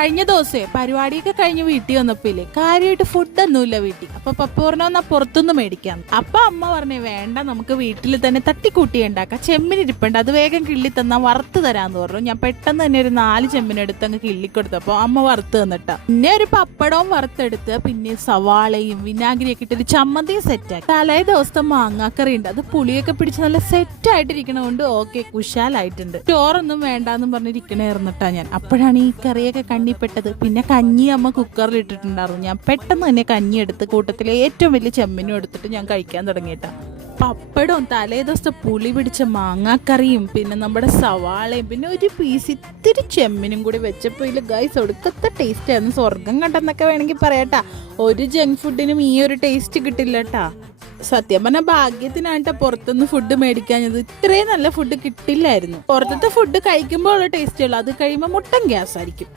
കഴിഞ്ഞ ദിവസേ പരിപാടിയൊക്കെ കഴിഞ്ഞ് വീട്ടിൽ വന്നപ്പോയില്ലേ കാര്യമായിട്ട് ഫുഡൊന്നുമില്ല വീട്ടിൽ. അപ്പൊ പപ്പ പറഞ്ഞു എന്നാ പുറത്തുനിന്ന് മേടിക്കാം. അപ്പൊ അമ്മ പറഞ്ഞേ വേണ്ട, നമുക്ക് വീട്ടിൽ തന്നെ തട്ടിക്കൂട്ടി ഉണ്ടാക്കാം, ചെമ്മിനിരിപ്പുണ്ട്, അത് വേഗം കിള്ളി തന്നാ വറുത്ത് തരാന്ന് പറഞ്ഞു. ഞാൻ പെട്ടെന്ന് തന്നെ ഒരു 4 ചെമ്മിനെടുത്ത് അങ്ങ് കിള്ളിക്കൊടുത്തപ്പോ അമ്മ വറുത്ത് തന്നിട്ടാ. പിന്നെ ഒരു പപ്പടവും വറുത്തെടുത്ത്, പിന്നെ സവാളയും വിനാഗിരിയൊക്കെ ഇട്ടൊരു ചമ്മന്തിയും സെറ്റാക്കി. തലേ ദിവസത്തെ മാങ്ങാക്കറി ഉണ്ട്, അത് പുളിയൊക്കെ പിടിച്ച് നല്ല സെറ്റ് ആയിട്ടിരിക്കണോണ്ട് ഓക്കെ കുശാലായിട്ടുണ്ട്. ചോറൊന്നും വേണ്ടാന്നും പറഞ്ഞിരിക്കണേർന്നിട്ടാ ഞാൻ. അപ്പോഴാണ് ഈ കറിയൊക്കെ കണ്ണിപ്പെട്ടത്. പിന്നെ കഞ്ഞി അമ്മ കുക്കറിൽ ഇട്ടിട്ടുണ്ടായിരുന്നു. ഞാൻ പെട്ടെന്ന് തന്നെ കഞ്ഞി എടുത്ത് കൂട്ടത്തിലെ ഏറ്റവും വലിയ ചെമ്മിനും എടുത്തിട്ട് ഞാൻ കഴിക്കാൻ തുടങ്ങിയിട്ടാ. പപ്പടവും തലേ ദിവസത്തെ പുളി പിടിച്ച മാങ്ങാക്കറിയും പിന്നെ നമ്മുടെ സവാളയും പിന്നെ ഒരു പീസ് ഇത്തിരി ചെമ്മിനും കൂടി വെച്ചപ്പോൾ ഇതിൽ ഗൈസ് ഒടുക്കത്തെ ടേസ്റ്റ് ആയിരുന്നു. സ്വർഗം കണ്ടെന്നൊക്കെ വേണമെങ്കിൽ പറയാട്ടാ. ഒരു ജങ്ക് ഫുഡിനും ഈ ഒരു ടേസ്റ്റ് കിട്ടില്ല കേട്ടാ. സത്യം പറഞ്ഞാൽ ഭാഗ്യത്തിനായിട്ടാ പുറത്തുനിന്ന് ഫുഡ് മേടിക്കാഞ്ഞത്. ഇത്രയും നല്ല ഫുഡ് കിട്ടില്ലായിരുന്നു. പുറത്തത്തെ ഫുഡ് കഴിക്കുമ്പോൾ ഉള്ള ടേസ്റ്റ് ഉള്ളു, അത് കഴിയുമ്പോൾ മുട്ടൻ ഗ്യാസ് ആയിരിക്കും.